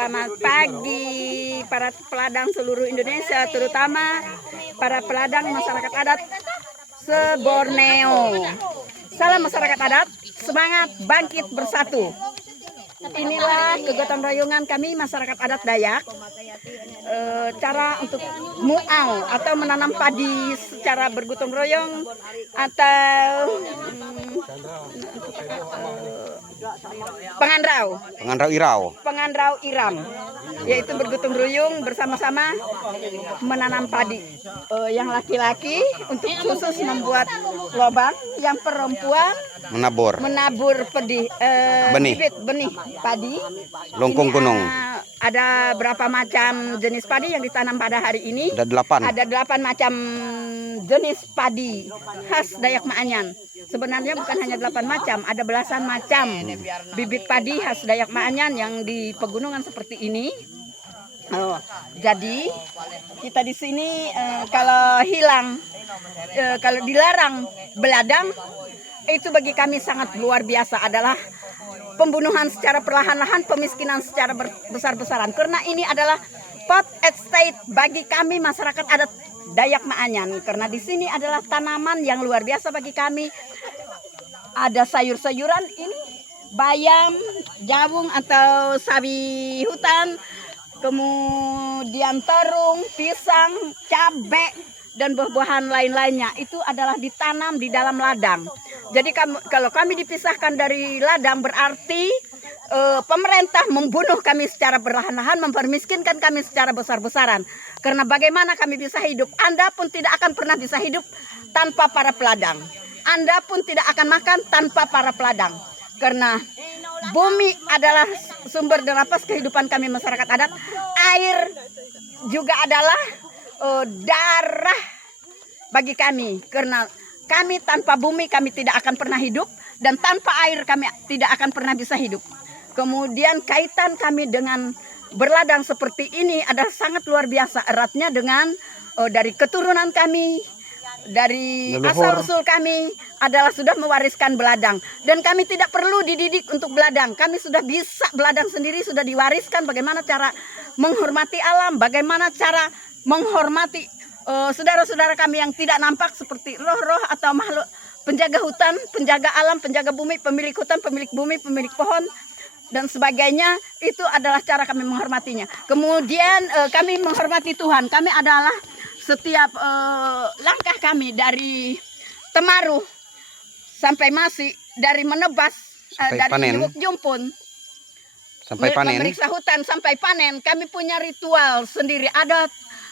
selamat pagi para peladang seluruh Indonesia, terutama para peladang masyarakat adat se-Borneo. Salam masyarakat adat, semangat bangkit bersatu. Inilah kegotong royongan kami masyarakat adat Dayak. Cara untuk muau atau menanam padi secara bergotong royong atau pengandrau iram, yaitu bergotong royong bersama-sama menanam padi. Yang laki-laki untuk khusus membuat lubang, yang perempuan menabur bibit benih padi. Longkong gunung. Ada berapa macam jenis padi yang ditanam pada hari ini? Ada 8 macam jenis padi khas Dayak Maanyan. Sebenarnya bukan hanya 8 macam, ada belasan macam bibit padi khas Dayak Maanyan yang di pegunungan seperti ini. Jadi kita di sini kalau dilarang beladang, itu bagi kami sangat luar biasa, adalah pembunuhan secara perlahan-lahan, pemiskinan secara besar-besaran. Karena ini adalah pot estate bagi kami masyarakat adat Dayak Maanyan. Karena di sini adalah tanaman yang luar biasa bagi kami. Ada sayur-sayuran ini, bayam, jawung atau sawi hutan, kemudian terung, pisang, cabai, dan buah-buahan lain-lainnya. Itu adalah ditanam di dalam ladang. Jadi kalau kami dipisahkan dari ladang, berarti pemerintah membunuh kami secara perlahan-lahan, mempermiskinkan kami secara besar-besaran. Karena bagaimana kami bisa hidup? Anda pun tidak akan pernah bisa hidup tanpa para peladang. Anda pun tidak akan makan tanpa para peladang. Karena bumi adalah sumber dan nafas kehidupan kami masyarakat adat. Air juga adalah darah bagi kami. Karena kami tanpa bumi kami tidak akan pernah hidup, dan tanpa air kami tidak akan pernah bisa hidup. Kemudian kaitan kami dengan berladang seperti ini adalah sangat luar biasa eratnya dengan dari keturunan kami, dari asal-usul kami adalah sudah mewariskan beladang. Dan kami tidak perlu dididik untuk beladang. Kami sudah bisa beladang sendiri, sudah diwariskan bagaimana cara menghormati alam, bagaimana cara menghormati saudara-saudara kami yang tidak nampak seperti roh-roh atau makhluk penjaga hutan, penjaga alam, penjaga bumi, pemilik hutan, pemilik bumi, pemilik pohon, dan sebagainya. Itu adalah cara kami menghormatinya. Kemudian kami menghormati Tuhan. Kami adalah setiap langkah kami dari Temaruh sampai Masih, dari menebas, dari nyubuk jumpun sampai panen, memeriksa hutan sampai panen, kami punya ritual sendiri. Ada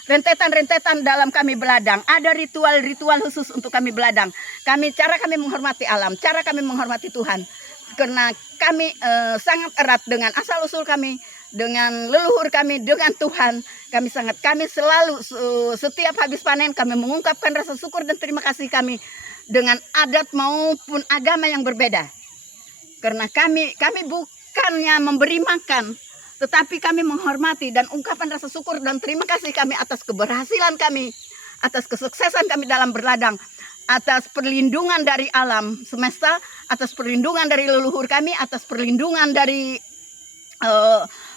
rentetan-rentetan dalam kami beladang. Ada ritual-ritual khusus untuk kami beladang. Cara kami menghormati alam, cara kami menghormati Tuhan. Karena kami sangat erat dengan asal-usul kami, dengan leluhur kami, dengan Tuhan. Kami selalu setiap habis panen kami mengungkapkan rasa syukur dan terima kasih kami dengan adat maupun agama yang berbeda. Karena kami bukannya memberi makan, tetapi kami menghormati dan ungkapan rasa syukur dan terima kasih kami atas keberhasilan kami, atas kesuksesan kami dalam berladang, atas perlindungan dari alam semesta, atas perlindungan dari leluhur kami, atas perlindungan dari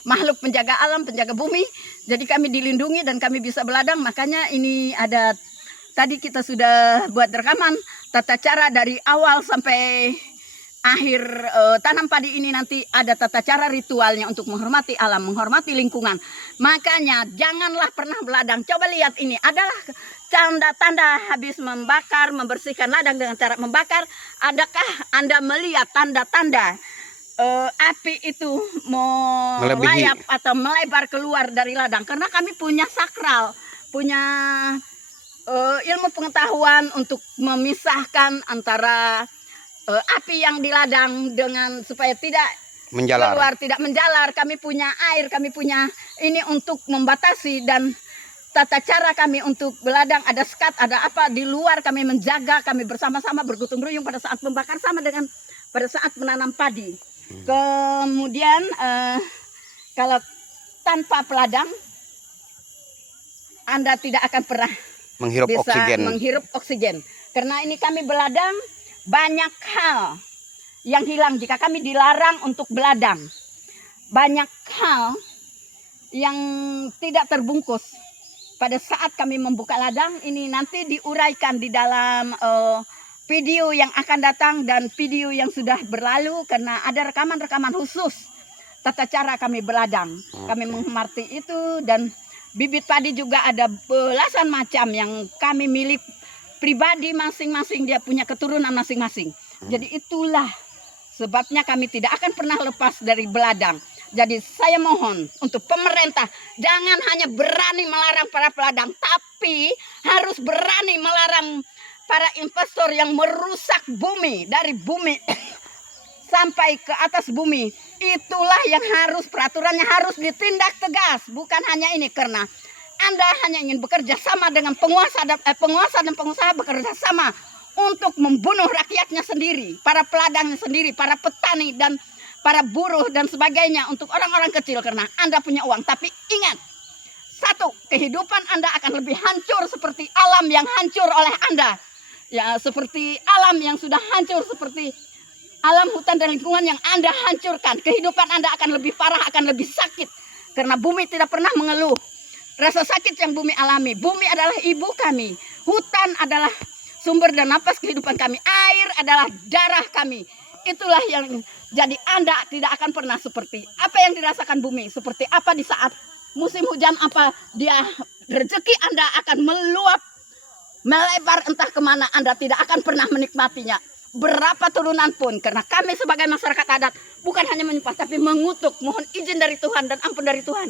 makhluk penjaga alam, penjaga bumi. Jadi kami dilindungi dan kami bisa beladang. Makanya ini ada, tadi kita sudah buat rekaman tata cara dari awal sampai akhir tanam padi ini. Nanti ada tata cara ritualnya untuk menghormati alam, menghormati lingkungan. Makanya janganlah pernah beladang. Coba lihat, ini adalah tanda-tanda habis membakar, membersihkan ladang dengan cara membakar. Adakah Anda melihat tanda-tanda api itu melayap atau melebar keluar dari ladang? Karena kami punya sakral, punya ilmu pengetahuan untuk memisahkan antara api yang di ladang dengan supaya tidak keluar, tidak menjalar. Kami punya air, kami punya ini untuk membatasi, dan tata cara kami untuk beladang ada sekat, ada apa di luar, kami menjaga, kami bersama-sama bergotong royong pada saat membakar sama dengan pada saat menanam padi. Kemudian kalau tanpa peladang Anda tidak akan pernah menghirup oksigen. Karena ini kami beladang, banyak hal yang hilang jika kami dilarang untuk beladang. Banyak hal yang tidak terbungkus. Pada saat kami membuka ladang ini nanti diuraikan di dalam video yang akan datang dan video yang sudah berlalu, karena ada rekaman-rekaman khusus tata cara kami berladang. Kami menghormati itu, dan bibit padi juga ada belasan macam yang kami milik pribadi masing-masing, dia punya keturunan masing-masing. Jadi itulah sebabnya kami tidak akan pernah lepas dari beladang. Jadi saya mohon untuk pemerintah, jangan hanya berani melarang para peladang, tapi harus berani melarang para investor yang merusak bumi, dari bumi sampai ke atas bumi. Itulah yang harus, peraturannya harus ditindak tegas. Bukan hanya ini, karena Anda hanya ingin bekerja sama dengan penguasa dan pengusaha bekerja sama untuk membunuh rakyatnya sendiri, para peladangnya sendiri, para petani dan para buruh dan sebagainya, untuk orang-orang kecil karena Anda punya uang. Tapi ingat, satu, kehidupan Anda akan lebih hancur seperti alam yang hancur oleh Anda. Ya, seperti alam yang sudah hancur, seperti alam hutan dan lingkungan yang Anda hancurkan. Kehidupan Anda akan lebih parah, akan lebih sakit. Karena bumi tidak pernah mengeluh rasa sakit yang bumi alami. Bumi adalah ibu kami. Hutan adalah sumber dan napas kehidupan kami. Air adalah darah kami. Itulah yang jadi Anda tidak akan pernah seperti apa yang dirasakan bumi. Seperti apa di saat musim hujan, apa dia rezeki Anda akan meluap, melebar entah kemana. Anda tidak akan pernah menikmatinya. Berapa turunan pun, karena kami sebagai masyarakat adat bukan hanya menyembah tapi mengutuk, mohon izin dari Tuhan dan ampun dari Tuhan.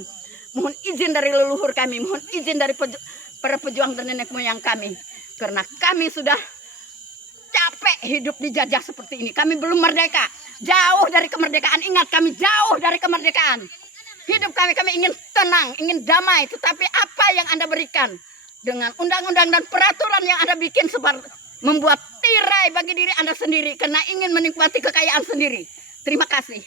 Mohon izin dari leluhur kami, mohon izin dari para pejuang dan nenek moyang kami. Karena kami sudah capek hidup dijajah seperti ini. Kami belum merdeka, jauh dari kemerdekaan. Ingat, kami jauh dari kemerdekaan. Hidup kami ingin tenang, ingin damai. Tetapi apa yang Anda berikan dengan undang-undang dan peraturan yang Anda bikin membuat tirai bagi diri Anda sendiri karena ingin menikmati kekayaan sendiri. Terima kasih.